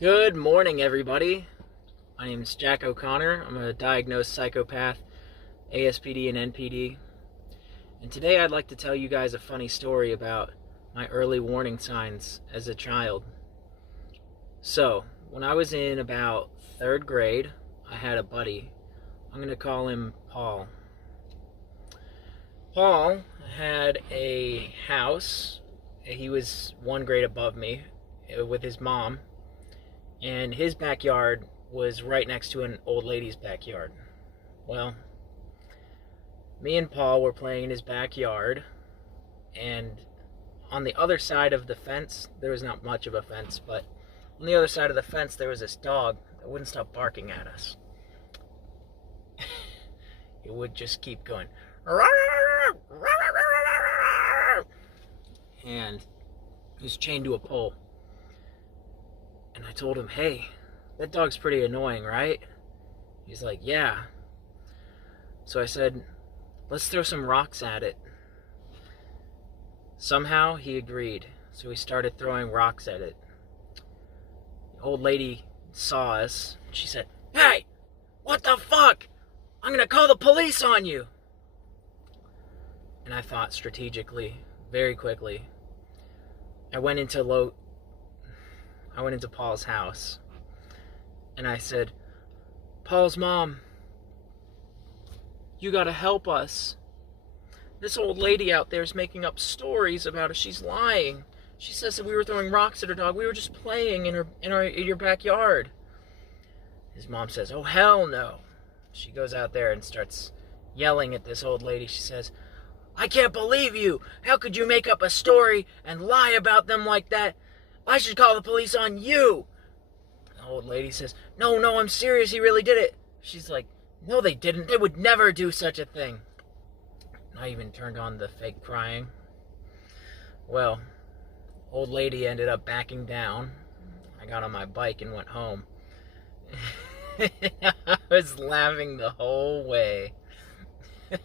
Good morning, everybody. My name is Jack O'Connor. I'm a diagnosed psychopath, ASPD and NPD. And today I'd like to tell you guys a funny story about my early warning signs as a child. So, when I was in about third grade, I had a buddy. I'm going to call him Paul. Paul had a house. He was one grade above me with his mom. And his backyard was right next to an old lady's backyard. Well, me and Paul were playing in his backyard, and on the other side of the fence, there was not much of a fence, but on the other side of the fence, there was this dog that wouldn't stop barking at us. It would just keep going. And he was chained to a pole. And I told him, hey, that dog's pretty annoying, right? He's like, yeah. So I said, let's throw some rocks at it. Somehow he agreed. So we started throwing rocks at it. The old lady saw us. She said, hey, what the fuck? I'm going to call the police on you. And I thought strategically, very quickly. I went into Paul's house, and I said, Paul's mom, you gotta help us. This old lady out there is making up stories about us. She's lying. She says that we were throwing rocks at her dog. We were just playing in your backyard. His mom says, oh, hell no. She goes out there and starts yelling at this old lady. She says, I can't believe you. How could you make up a story and lie about them like that? I should call the police on you. The old lady says, no, I'm serious. He really did it. She's like, no, they didn't. They would never do such a thing. And I even turned on the fake crying. Well, old lady ended up backing down. I got on my bike and went home. I was laughing the whole way. And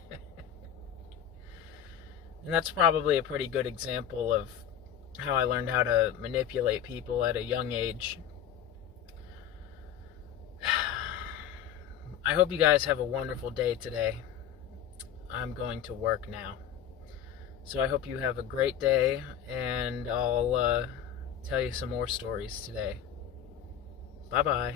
that's probably a pretty good example of how I learned how to manipulate people at a young age. I hope you guys have a wonderful day today. I'm going to work now. So I hope you have a great day, and I'll tell you some more stories today. Bye-bye.